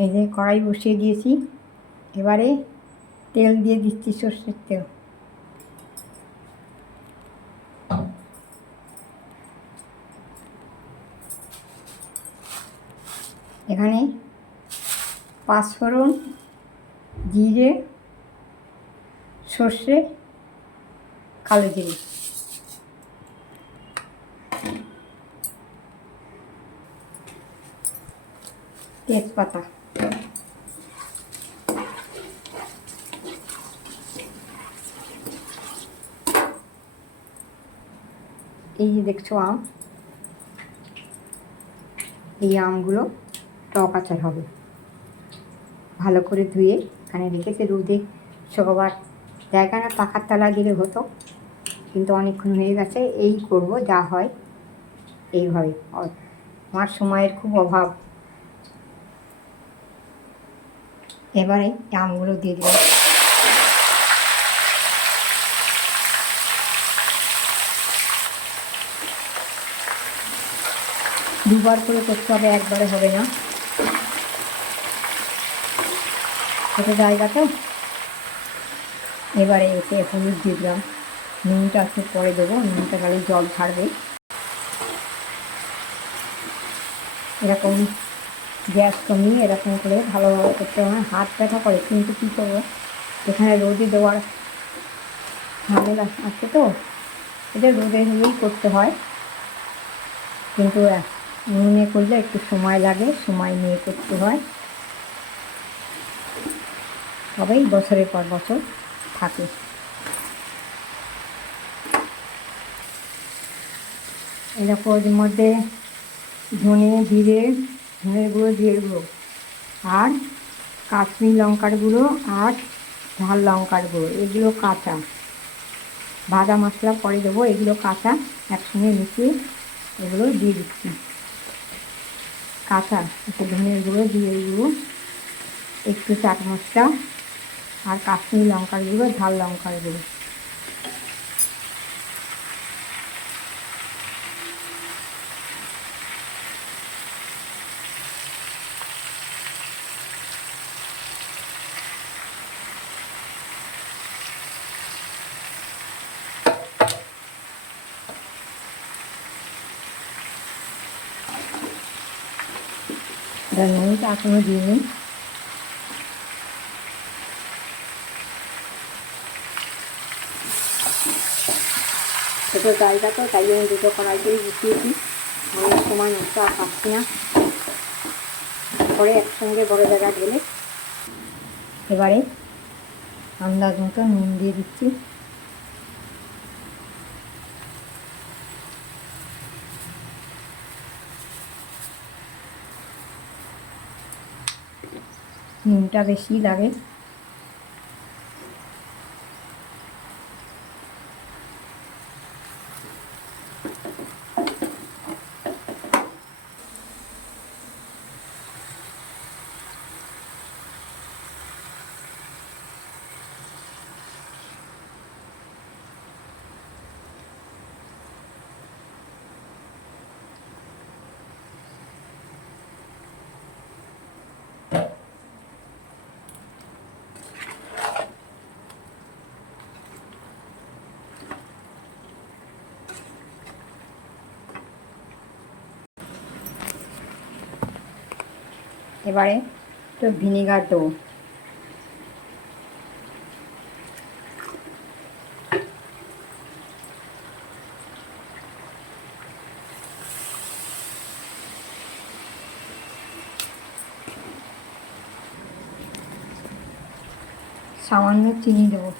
এই যে কড়াই বসিয়ে দিয়েছি। এবারে তেল দিয়ে দিচ্ছি সর্ষের তেল। এখানে পাঁচফোড়ন জিরে, সর্ষে, কালো জিরে। তেজপাতা। এই যে দেখছ আম? এই আমগুলো টক আচার হবে। ভালো করে ধুয়ে এখানে রেখেছে রোদে। শুকোবার জায়গা না পাখার তলা দিলে হতো, কিন্তু অনেকক্ষণ হয়ে গেছে, এই করব যা হয় এইভাবে। আমার সময়ের খুব অভাব। এবারে আমগুলো দিয়ে দিলাম। দুবার করে করতে হবে, একবারে হবে না। ছোট জায়গা তো এবারে এতে হলুদ দিয়ে দিলাম। নুনটা একটু পরে দেবো, নুনটা তাহলে জল ছাড়বে। এরকম গ্যাস কমিয়ে এরকম করে ভালোভাবে করতে হবে। হাত ব্যথা করে, কিন্তু কী করব? এখানে রোদে দেওয়ার ঝামেলা আছে তো? এটা রোদে দিয়েই করতে হয়। কিন্তু নুনে করলে একটু সময় লাগে, সময় নিয়ে করতে হয়। তবেই বছরের পর বছর থাকে। এরকম মধ্যে ধনে, জিরে, ধনের গুঁড়ো, জিরের গুঁড়ো আর কাশ্মীর লঙ্কার গুঁড়ো আর ঝাল লঙ্কার গুঁড়ো। এগুলো কাঁচা। ভাজা মশলা পরে দেবো। এগুলো কাঁচা। একসঙ্গে মিশিয়ে এগুলো দিয়ে দিচ্ছি। কাঁচা, একটু ধনের গুঁড়ো দিয়ে গুঁড়ো একটু চাট মশলা আর কাশ্মীর লঙ্কার গুঁড়ো, ঝাল লঙ্কার গুঁড়ো। এটা নুনটা এখনও দিইনি ছোটো জায়গা তো তাই জন্য দুটো কড়াইতেই বসিয়েছি অনেক সময় নষ্ট আর পাচ্ছি না পরে একসঙ্গে বড় জায়গা গেলে এবারে আন্দাজ মতো নুন দিয়ে দিচ্ছি নুনটা বেশি লাগে। এবারে একটু ভিনেগার দেবো সামান্য চিনি দেবো।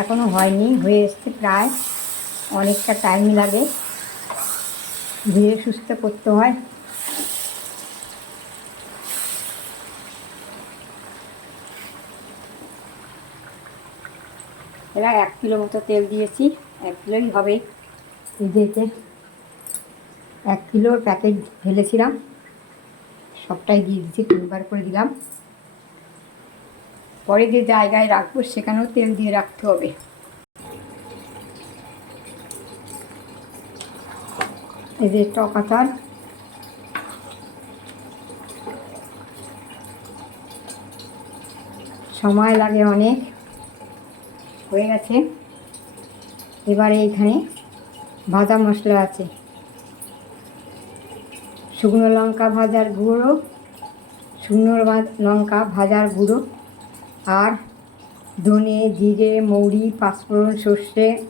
এখনও হয়নি, হয়ে এসছে প্রায়। অনেকটা টাইম লাগে। ধীরে সুস্থ করতে হয়। এরা এক কিলো মতো তেল দিয়েছি, এক কিলোই হবে। দিয়েছে এক কিলোর প্যাকেট ফেলেছিলাম। সবটাই দিয়ে দিয়েছি, তিনবার করে দিলাম। পরে যে জায়গায় রাখব সেখানেও তেল দিয়ে রাখতে হবে। এই যে টক আচার। সময় লাগে অনেক, হয়ে গেছে। এবারে এখানে ভাজা মশলা আছে। শুকনো লঙ্কা ভাজার গুঁড়ো, শুকনো লঙ্কা ভাজার গুঁড়ো। আর ধনে, জিরে, মৌরি, পাঁচফোড়ন, সর্ষে,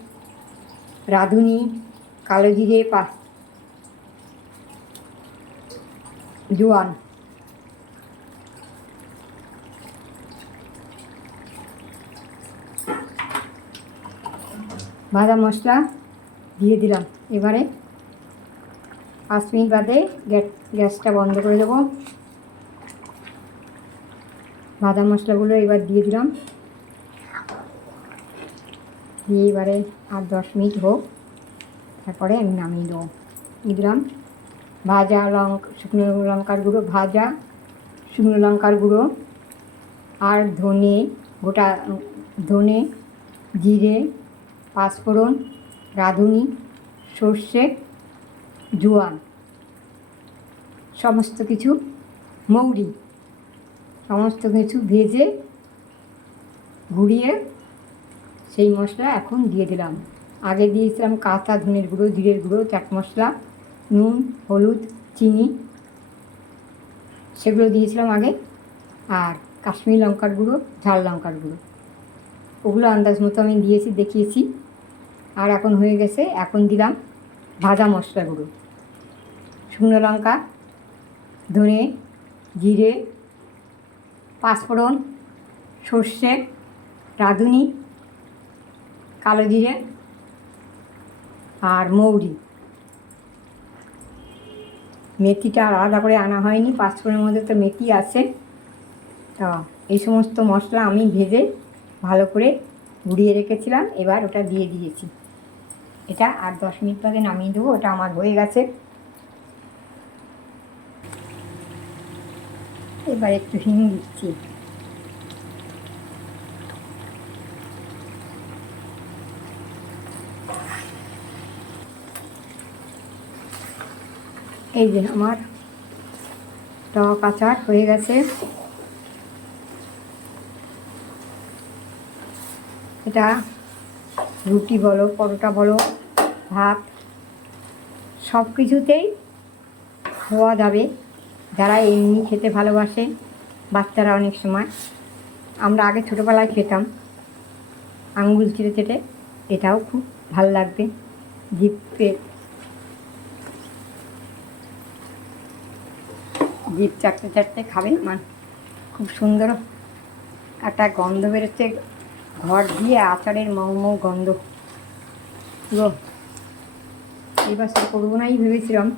রাঁধুনি, কালো জিরে, পা জোয়ান। ভাজা মশলা দিয়ে দিলাম। এবারে পাঁচ মিনিট বাদে গ্যাস- গ্যাসটা বন্ধ করে দেবো ভাজা মশলাগুলো এবার দিয়ে দিলাম। দিয়ে এবারে আর দশ মিনিট হোক, তারপরে আমি নামিয়ে দেবো দিয়ে দিলাম ভাজা লঙ্কা, শুকনো লঙ্কার গুঁড়ো, ভাজা শুকনো লঙ্কার গুঁড়ো আর ধনে, গোটা ধনে, জিরে, পাঁচফোড়ন, রাঁধুনি, সর্ষে, জোয়ান, সমস্ত কিছু মৌরি। সমস্ত কিছু ভেজে ঘুরিয়ে সেই মশলা এখন দিয়ে দিলাম। আগে দিয়েছিলাম কাঁচা ধনের গুঁড়ো, জিরের গুঁড়ো, চাট মশলা, নুন, হলুদ, চিনি, সেগুলো দিয়েছিলাম আগে। আর কাশ্মীরি লঙ্কার গুঁড়ো, ঝাল লঙ্কার গুঁড়ো, ওগুলো আন্দাজ মতো আমি দিয়েছি, দেখিয়েছি। আর এখন হয়ে গেছে, এখন দিলাম ভাজা মশলা গুঁড়ো। শুকনো লঙ্কা, ধনে, জিরে পাঁচফোড়ন, সর্ষে, রাঁধুনি, কালো জিরে আর মৌরি। মেথিটা আলাদা করে আনা হয়নি, পাঁচফোড়নের মধ্যে তো মেথি আছে। তা এই সমস্ত মশলা আমি ভেজে ভালো করে গুঁড়িয়ে রেখেছিলাম, এবার ওটা দিয়ে দিয়েছি। এটা আর দশ মিনিট বাদে নামিয়ে দেবো, ওটা আমার হয়ে গেছে। এবার একটু হিং দিচ্ছি। এই যে আমার টক আচার হয়ে গেছে। এটা রুটি বলো, পরোটা বলো, ভাত সব কিছুতেই খাওয়া যাবে। যারা এমনি খেতে ভালোবাসে, বাচ্চারা অনেক সময়। আমরা আগে ছোটোবেলায় খেতাম, আঙ্গুল চিড়ে চেটে, এটাও খুব ভালো লাগবে জিভে জিভ চাটতে চাটতে খাবে, মান খুব সুন্দর একটা গন্ধ বেরোচ্ছে, ঘর দিয়ে আচারের মৌ মৌ গন্ধ। পুরো বছর করব নাই ভেবেছিলাম,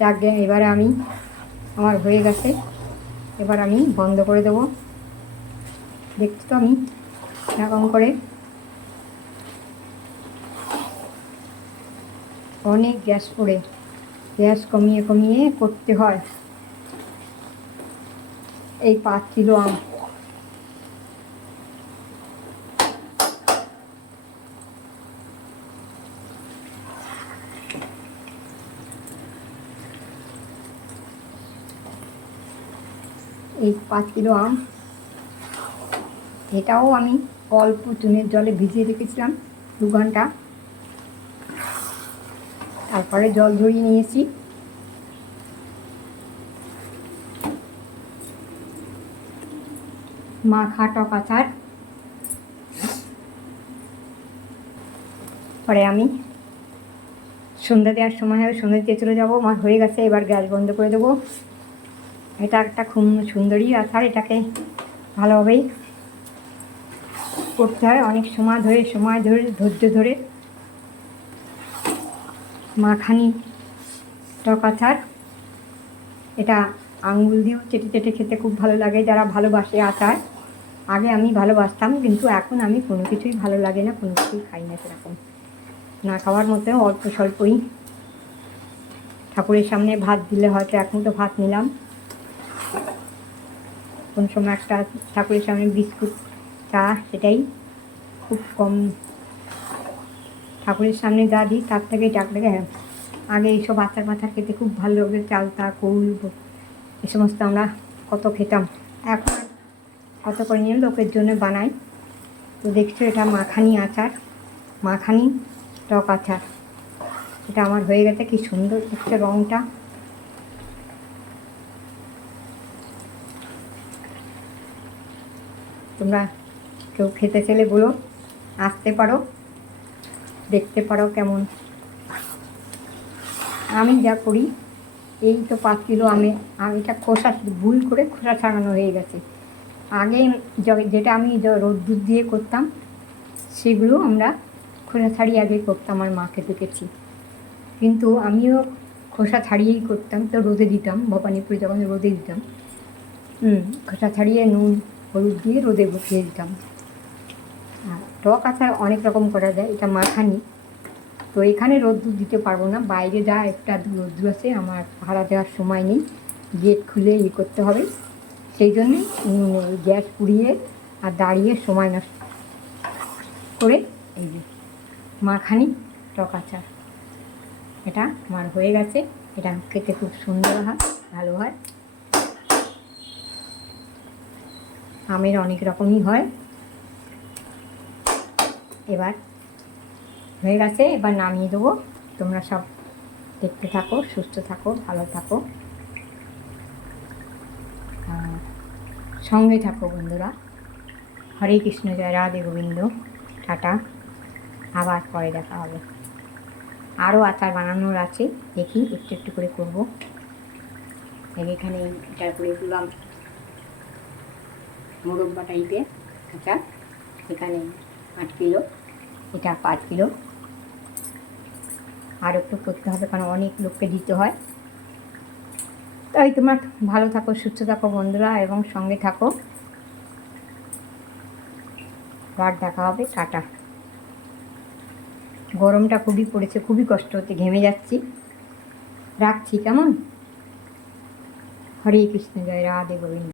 যাক এবারে আমি আমার হয়ে গেছে। এবার আমি বন্ধ করে দেব। দেখতে তো আমি এরকম করে অনেক গ্যাস পড়ে গ্যাস কমিয়ে কমিয়ে করতে হয়। এই পাঁচ কিলো আম। এই পাঁচ কিলো আম। এটাও আমি অল্প চুনের জলে ভিজিয়ে রেখেছিলাম দু ঘণ্টা। তারপরে জল ঝরিয়ে নিয়েছি। মাখা টক আচার। পরে আমি সন্ধ্যা দেওয়ার সময় হবে, সন্ধ্যা দিয়ে চলে যাব। আমার হয়ে গেছে, এবার গ্যাস বন্ধ করে দেবো। এটা একটা খুব সুন্দরী আচার, এটাকে ভালোভাবেই করতে হয় অনেক সময় ধরে সময় ধরে, ধৈর্য ধরে। মাখানি টক আচার, এটা আঙুল দিয়েও চেটে চেটে খেতে খুব ভালো লাগে, যারা ভালোবাসে আচার। আগে আমি ভালোবাসতাম, কিন্তু এখন আমি কোনো কিছুই ভালো লাগে না, কোনো কিছুই খাই না সেরকম। না খাওয়ার মতো অল্প স্বল্পই ঠাকুরের সামনে ভাত দিলে হয়তো এখন তো ভাত নিলাম। কোন সময় একটা ঠাকুরের সামনে বিস্কুট, চা, সেটাই। খুব কম ঠাকুরের সামনে যা দিই, তার থেকে ডাকলে হ্যাঁ আগে এইসব আচার পাচার খেতে খুব ভালো লাগে চালতা কৌল এ সমস্ত আমরা কত খেতাম। এখন কত করে নিয়ে লোকের জন্য বানাই। তো দেখছ, এটা মাখানি আচার, মাখানি টক আচার। এটা আমার হয়ে গেছে, কি সুন্দর দেখছ রঙটা তোমরা কেউ খেতে চাইলে বলো, আসতে পারো, দেখতে পারো কেমন। আমি যা করি, এই তো পাঁচ কিলো আমি এটা খোসা, ভুল করে খোসা ছাড়ানো হয়ে গেছে। আগে যেটা আমি রোদ্দুর দিয়ে করতাম, সেগুলো আমরা খোসা ছাড়িয়ে আগে করতাম আমার মাকে দেখেছি কিন্তু আমিও খোসা ছাড়িয়েই করতাম, তো রোদে দিতাম, ভবানীপুরে যখন রোদে দিতাম খোসা ছাড়িয়ে নুন হলুদ দিয়ে রোদে বসিয়ে দিতাম। আর টক আচার অনেক রকম করা যায়, এটা মাখানি। তো এখানে রোদ্দুর দিতে পারব না, বাইরে যা একটা রোদ্দুর আছে আমার ভাড়া দেওয়ার সময় নেই। গেট খুলে ইয়ে করতে হবে। সেই জন্যে গ্যাস পুড়িয়ে আর দাঁড়িয়ে সময় নষ্ট করে এই যে মাখানি, টক আচার। এটা আমার হয়ে গেছে। এটা খেতে খুব সুন্দর হয়, ভালো হয়। আমের অনেক রকমই হয়। এবার হয়ে গেছে, এবার নামিয়ে দেবো। তোমরা সব দেখতে থাকো, সুস্থ থাকো, ভালো থাকো। সঙ্গে থাকো বন্ধুরা। হরে কৃষ্ণ, জয় রাধে গোবিন্দ, টাটা। আবার পরে দেখা হবে। আরও আচার বানানোর আছে, দেখি, একটু একটু করে করব। এখানে এটা করে দিলাম। মোরব্বা টাইপের আচার। এখানে আট কিলো, এটা পাঁচ কিলো। আর একটু করতে হবে, কারণ অনেক লোককে দিতে হয়। তাই তোমার ভালো থাকো, সুস্থ থাকো বন্ধুরা, এবং সঙ্গে থাকো। আবার দেখা হবে, টাটা। গরমটা খুবই পড়েছে, খুবই কষ্ট হচ্ছে, ঘেমে যাচ্ছি। রাখছি, কেমন? হরে কৃষ্ণ, জয় রাধে গোবিন্দ।